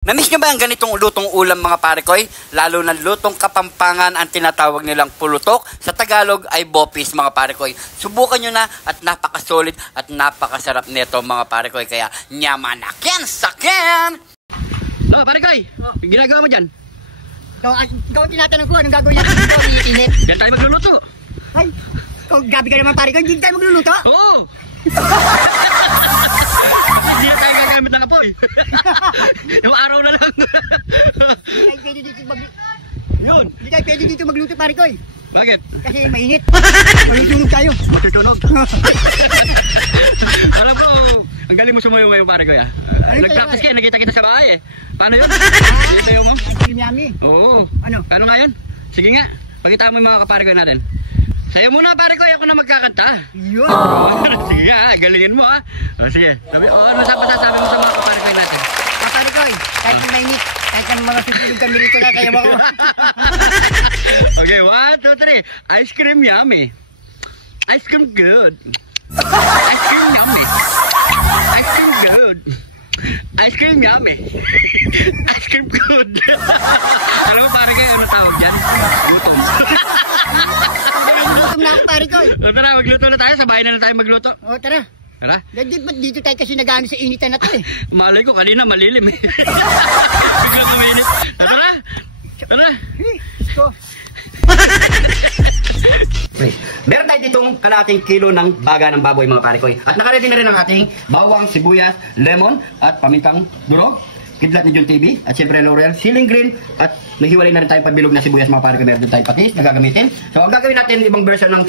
Namiss nyo ba ang ganitong lutong ulam mga pare koy? Lalo na lutong kapampangan ang tinatawag nilang pulutok. Sa Tagalog ay bopis mga pare koy. Subukan nyo na at napakasolid at napakasarap nito mga pare koy. Kaya nyamanakin sakin! No, pare koy, ginagawa mo dyan? Ikaw ang tinatanong ko, anong gagawin natin dito? Iinit. Diyan tayo magluluto. Ay, gabi ka naman pare ko, hindi tayo magluluto? Oo! Hindi na tayo gagamit ng apoy. Yung araw na lang. Hindi tayo pwede dito magluto pare ko. Bakit? Kasi mainit. Malusunog tayo. Matutunog. Parang bro, ang galing mo sumayo ngayon pare ko ya. Nag-practice kayo, nakita kita sa bahay eh. Paano yun? Sayo mo? Yummy. Oo. Ano? Paano nga yun? Sige nga, pakita mo yung mga kapare ko natin. Sayo muna pare ko, ako na magkakanta. Yun. Sige nga, galingin mo ha. Sige, ano masasabi mo sa mga kapare ko natin? Pare ko, kahit mainit, kahit ang mga susunod kami rito na kaya mo. Okay, 1, 2, 3. Ice cream yummy. Ice cream good. Ice cream yummy. Ice cream good. Ice cream yummy. Ice cream good. Alam mo pare kayo, ano tawag dyan? Gutom. Gutom na ako pare ko. Tara, magluto na tayo. Sabay na tayo magluto. O tara. Tara. Dito tayo kasi nag-ano sa initan na to eh. Malay ko, kanina malilim eh. Bigla kuminit. Tara. Tara. Meron tayo ditong kalahating kilo ng baga ng baboy mga pare koy. At nakaredy na rin ang ating bawang, sibuyas, lemon at pamintang durog, kidlat ni John TV at siyempre L'Oreal, siling green at nahiwalay na rin tayong pabilog na sibuyas mga pare koy. Meron din tayong patis na gagamitin. So ang gagawin natin ibang version ng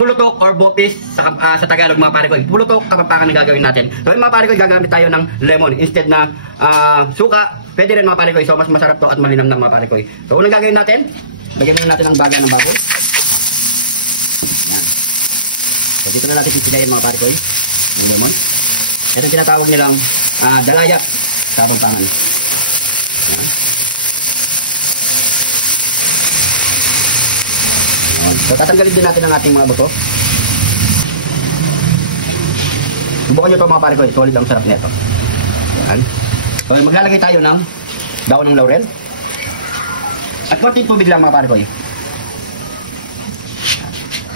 pulutok or bopis sa Tagalog mga pare koy. Pulutok kapampangan na gagawin natin. So mga pare koy, gagamit tayo ng lemon instead na suka. Pwede rin mga pare koy. So mas masarap to at malinam ng mga pare koy. So unang gagawin natin, lagyan natin ang baga ng baboy. Yan. So dito na natin pipigayin mga pare koy ng lemon. Ito tinatawag nilang dalaya sa kapampangan. Yan. So tatanggalin din natin ang ating mga buto. Subukan nyo ito mga pare koy, solid ang sarap nito. Yan. So maglalagay tayo ng daon ng laurel. At konting tubig lang mga pare koy.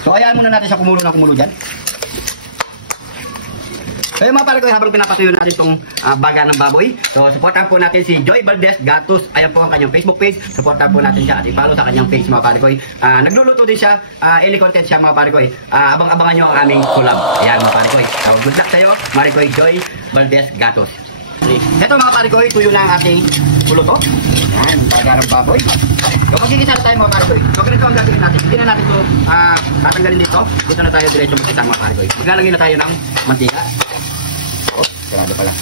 So hayaan muna natin siya kumulo na kumulo dyan. So yung mga pare koy, habang pinapatuyo natin itong baga ng baboy, so supportan po natin si Joy Valdez Gatos. Ayan po ang kanyang Facebook page. Supportan po natin siya at i-follow sa kanyang page mga pare koy. Nagluluto din siya, any content siya mga pare koy. Abang-abangan nyo ang aming collab. Ayan mga pare koy. So good luck sa'yo, Mari Koy Joy Valdez Gatos. Ito mga pare koy, tuyo na ang ating puluto. Ayan, baga ng baboy. So magigisa na tayo mga pare koy. So ganito ang gagawin natin. Hindi na natin ito tatanggalin dito. Dito na tayo diretso magkita mga pare koy. Maglalagay na tayo ng mantika. Oh, sarado pala.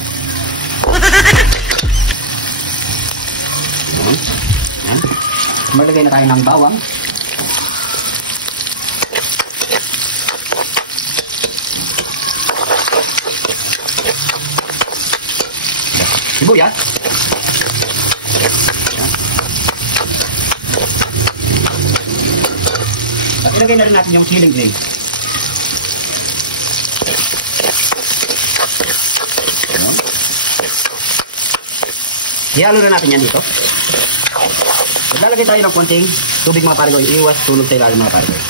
Ayan. Maglagay na tayo ng bawang. Sibuyas. At ilagay na rin natin yung siling green. Ihalo na natin yan dito. Maglalagay tayo ng konting tubig mga pare koy. Iwas tulog sa ilalim mga pare koy.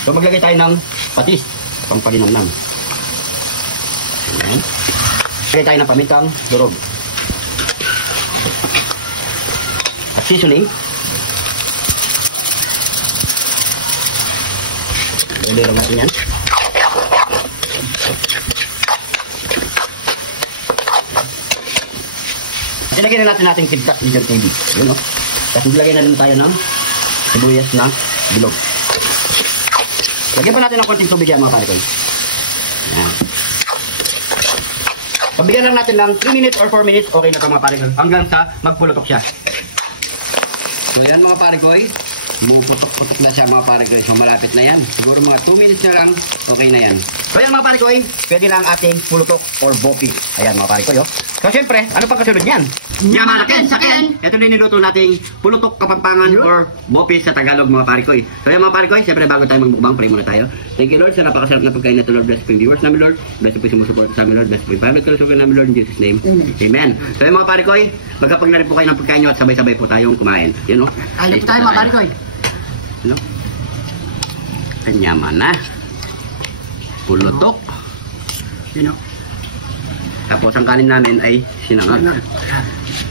So maglagay tayo ng patis pang palinamnam. Maglagay tayo ng pamintang durog. At seasoning. Ilagay lang natin yan. Ilagay na natin kidlat ni John TV. Yun o. Tapos ilagay na rin tayo ng sibuyas na bilog. Lagyan pa natin ng konting tubig yan mga pare koy. Yan. Pabigyan lang natin ng 3 minutes or 4 minutes. Okay na ito mga pare koy. Hanggang sa magpulutok siya. So yan mga pare koy. Bumuputok-putok na siya mga pare koy. So malapit na yan. Siguro mga 2 minutes na lang. Okay na yan. So yan mga pare koy. Pwede lang ating pulutok or bopi. Ayan mga pare koy. Oh. So, siyempre, ano pang kasunod niyan? Yaman sakin! Ito din niluto nating pulutok kapampangan or bopis sa Tagalog, mga parikoy. So, yan mga parikoy, siyempre bago tayo magbukbang, pray muna tayo. Thank you, Lord, sa napakasarap na pagkain na ito, Lord. Bless po yung viewers namin, Lord. Bless po yung sumusupport sa amin, Lord. Bless po yung family ko namin, Lord, in Jesus' name. Amen. So, yan mga parikoy, magkapag na rin po kayo ng pagkain nyo at sabay-sabay po tayong kumain. Yan, o. Alit tayo mga parikoy. Ano? Kanyaman na. Pulutok. Yun o. Tapos ang kanin namin ay sinangag.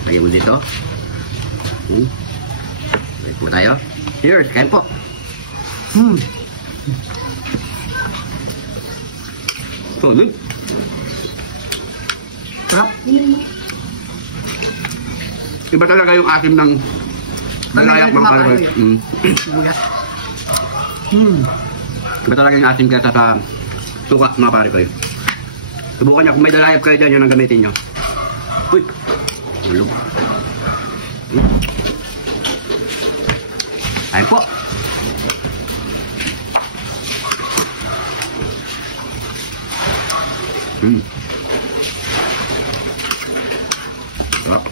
Lagyan mo dito. Balik po tayo. Cheers, kain po. Solid. Sarap. Iba talaga yung asim ng dalayak mga parikoy. Sibuyas. Iba talaga yung asim kaysa sa suka mga parikoy. Subukan nyo kung may dalayap kayo dyan, yun ang gamitin nyo. Uy! Ulo. Ayun po. Sarap.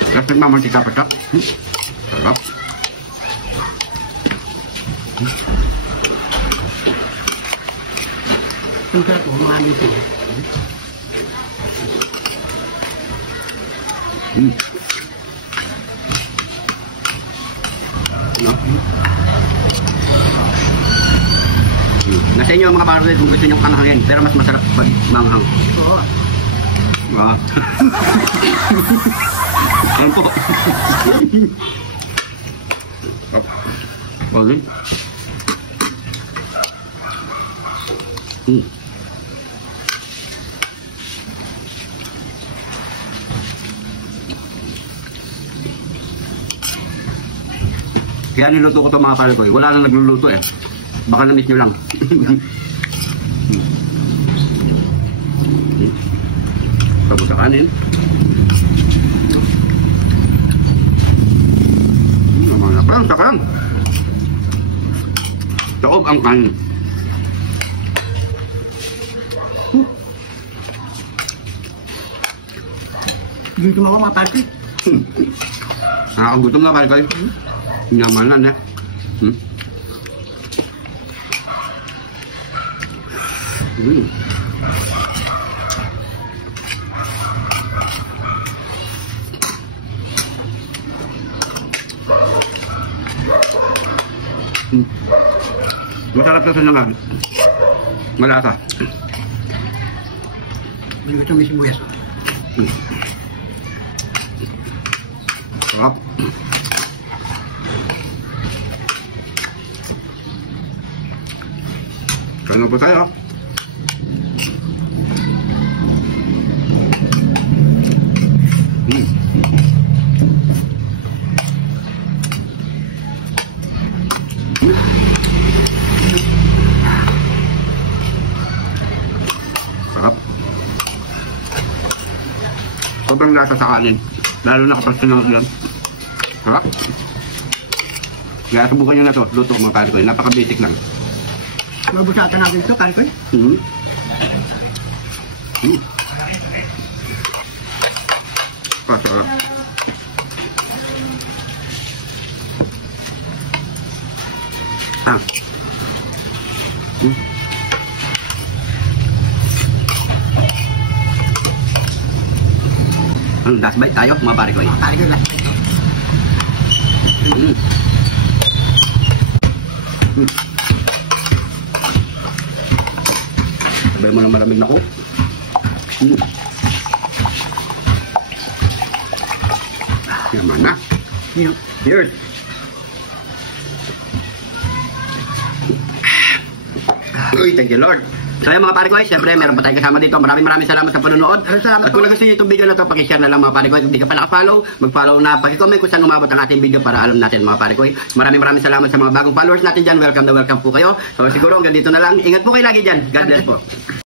Sarap nagmamantika pa siya. Sarap. Ang sarap o, mga nito. No? Nasa inyo mga parikoy kung gusto nyo kanghangin, pero mas masarap pag manghang. Oo. Ah. Yan po. Balik. Kaya niluto ko ito mga parikoy. Wala nang nagluluto eh. Baka na-miss nyo lang. Tapos sa kanin. Naman sakang. Taob ang kanin. Dito mga parikoy. Nakakagutom na parikoy. Nyamanan eh. Masarap na sa nangag. Malasa. Dito may sibuyas. Sarap. Kain na po tayo. Sarap. Sobrang lasa sa kanin. Lalo na kapag sinangag lang. Sarap. Kaya subukan nyo na to. Luto mga parikoy. Napaka-basic lang. Mabusatan natin ito, parikoy. Sarap. Last bite tayo mga parikoy. Parikoy lang. Sabay mo ng malamig na ko. Yaman na. Cheers. Uy, thank you Lord. So yan mga parikoy, siyempre meron pa tayong kasama dito. Maraming salamat sa panonood. Salamat At kung nagustuhan niyo itong video na to, pakishare na lang mga parikoy. Kung hindi ka pa naka-follow, mag-follow na. Paki-comment kung saan umabot ang ating video para alam natin mga parikoy. Maraming salamat sa mga bagong followers natin dyan. Welcome na welcome po kayo. So siguro hanggang dito na lang. Ingat po kayo lagi dyan. God bless po.